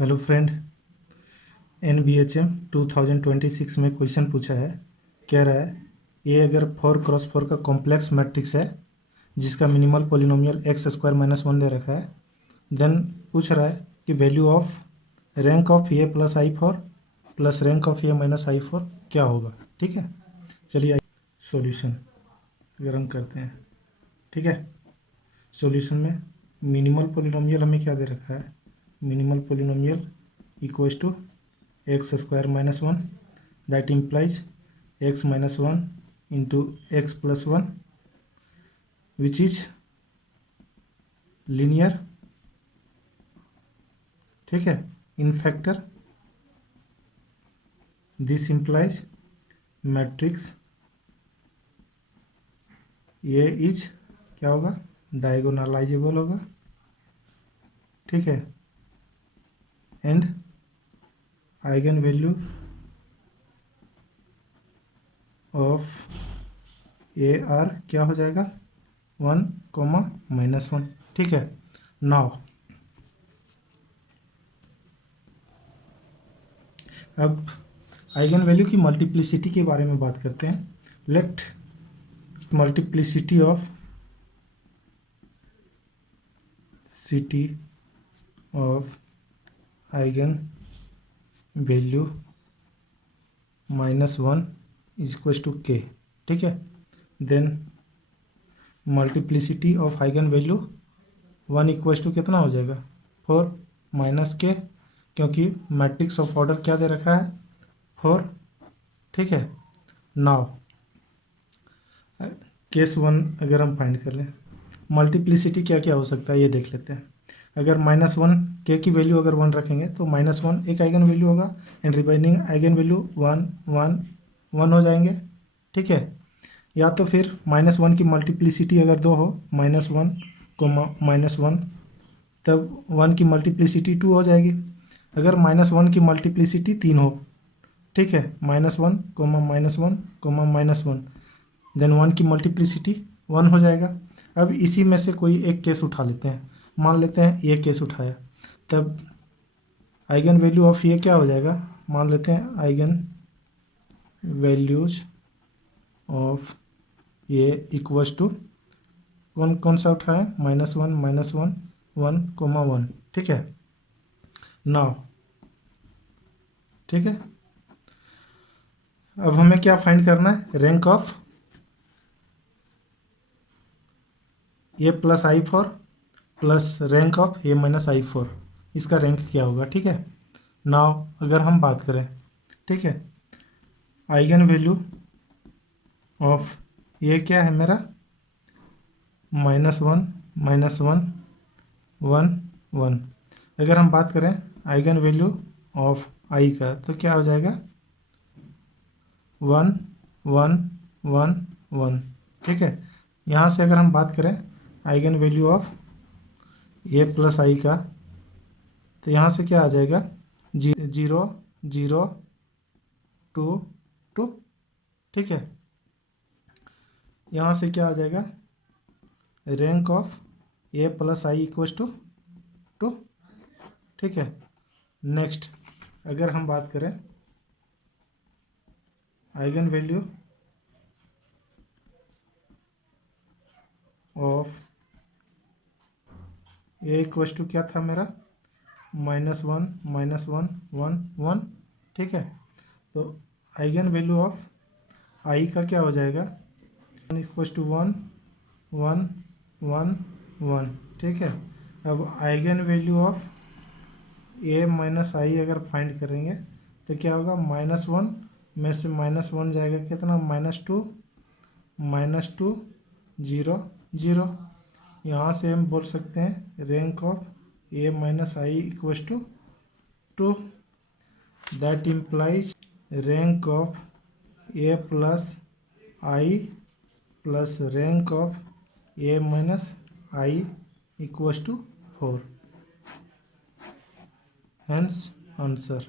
Hello friend, NBHM 2026 में question पूछा है। कह रहा है ये अगर 4x4 का कॉम्प्लेक्स मैट्रिक्स है जिसका मिनिमल पॉलिनोमियल x² - 1 दे रखा है, देन पूछ रहा है कि value of rank of A plus I4 plus rank of A minus I4 क्या होगा। ठीक है, चलिए सॉल्यूशन अगर हम करते हैं। ठीक है, सॉल्यूशन में मिनिमल पॉलिनोमियल हमें क्या दे रखा है, minimal polynomial equals to x² - 1, that implies x minus 1 into x plus 1 which is linear। ठीक है, इन फैक्टर दिस implies मैट्रिक्स ये इज क्या होगा, डायगोनलाइजेबल होगा। ठीक है, and eigen value of A R क्या हो जाएगा, 1, -1। ठीक है, नाउ अब आइगन वैल्यू की मल्टीप्लिसिटी के बारे में बात करते हैं। Let multiplicity of eigen value -1 is equal to k। ठीक है, then multiplicity of eigen value 1 equal to कितना हो जाएगा, 4 माइनस k, क्योंकि मैट्रिक्स ऑफ ऑर्डर क्या दे रखा है, 4। ठीक है, नाउ केस 1 अगर हम फाइंड कर लें, मल्टीप्लिसिटी क्या क्या हो सकता है ये देख लेते हैं। अगर -1 k की वैल्यू अगर 1 रखेंगे तो -1 एक आइगन वैल्यू होगा एंड रिमेनिंग आइगन वैल्यू 1 1 1 हो जाएंगे। ठीक है, या तो फिर -1 की मल्टीप्लिसिटी अगर 2 हो, -1 को -1, तब 1 की मल्टीप्लिसिटी 2 हो जाएगी। अगर -1 की मल्टीप्लिसिटी 3 हो, ठीक है, -1, -1, -1, देन 1 की मल्टीप्लिसिटी 1 हो जाएगा। अब इसी में से कोई एक केस उठा लेते हैं, मान लेते हैं ये केस उठाया, तब आइगन वैल्यू ऑफ ये क्या हो जाएगा, मान लेते हैं आइगन वैल्यूज ऑफ ये इक्वल्स टू कौन कौन सा उठाए, -1, -1, 1, 1। ठीक है, नाउ ठीक है, अब हमें क्या फाइंड करना है, rank of A plus I4 plus rank of A minus I4, इसका रैंक क्या होगा। ठीक है, नाउ अगर हम बात करें, ठीक है, आइगन वैल्यू ऑफ ये क्या है मेरा, -1, -1, 1, 1। अगर हम बात करें आइगन वैल्यू ऑफ I का तो क्या हो जाएगा, 1, 1, 1, 1। ठीक है, यहाँ से अगर हम बात करें eigen value of A plus I का, तो यहाँ से क्या आ जाएगा, 0, 0, 2, 2। ठीक है, यहाँ से क्या आ जाएगा, rank of A plus I equals to 2। ठीक है, नेक्स्ट अगर हम बात करें eigen value of A equals to क्या था मेरा, -1, -1, 1, 1। ठीक है, तो आइगन वैल्यू ऑफ I का क्या हो जाएगा, इक्वल्स टू 1, 1, 1, 1। ठीक है, अब eigen value of A minus I अगर फाइंड करेंगे तो क्या होगा, -1 में से -1 जाएगा कितना, -2, -2, 0, 0। यहाँ से हम बोल सकते हैं rank of A minus I equals to 2, that implies rank of A plus I plus rank of A minus I equals to 4। Hence answer।